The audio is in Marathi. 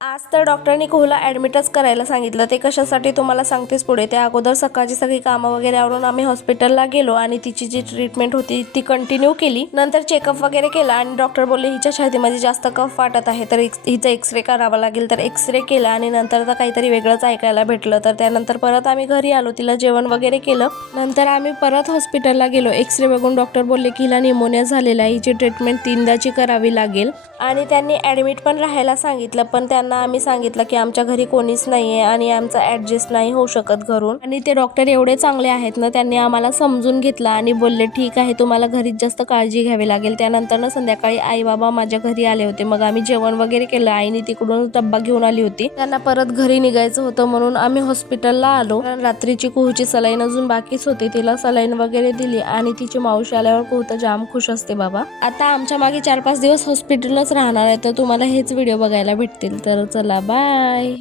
आज तर डॉक्टरनी कुहूला ॲडमिटच करायला सांगितलं. ते कशासाठी तुम्हाला सांगतेच पुढे. त्या अगोदर सकाळची सगळी कामं वगैरे आवरून आम्ही हॉस्पिटलला गेलो आणि तिची जी ट्रीटमेंट होती ती कंटिन्यू केली. नंतर चेकअप वगैरे केला आणि डॉक्टर बोलले हिच्या छातीमध्ये जास्त कफ वाटत आहे तर हिचा एक्सरे करावा लागेल. तर एक्सरे केला आणि नंतर तर काहीतरी वेगळंच ऐकायला भेटलं. तर त्यानंतर परत आम्ही घरी आलो, तिला जेवण वगैरे केलं. नंतर आम्ही परत हॉस्पिटलला गेलो. एक्सरे बघून डॉक्टर बोलले की हिला निमोनिया झालेला आहे, हिची ट्रीटमेंट 3दाची करावी लागेल आणि त्यांनी ॲडमिट पण राहायला सांगितलं. पण त्यांना आम्ही सांगितलं की आमच्या घरी कोणीच नाहीये आणि आमचं ॲडजस्ट नाही होऊ शकत घरून. आणि ते डॉक्टर एवढे चांगले आहेत ना, त्यांनी आम्हाला समजून घेतलं आणि बोलले ठीक आहे, तुम्हाला घरीच जास्त काळजी घ्यावी लागेल. त्यानंतर ना संध्याकाळी आई बाबा माझ्या घरी आले होते. मग आम्ही जेवण वगैरे केलं. आईने तिकडून डब्बा घेऊन आली होती. त्यांना परत घरी निघायचं होतं म्हणून आम्ही हॉस्पिटलला आलो. रात्रीची कुहूची सलाईन अजून बाकीच होती. तिला सलाईन वगैरे दिली आणि तिची मावशी आल्यावर कुहू तर जाम खुश असते बाबा. आता आमच्या मागे 4-5 दिवस हॉस्पिटलच राहणार आहे, तर तुम्हाला हेच व्हिडिओ बघायला भेटतील. तर चला बाय.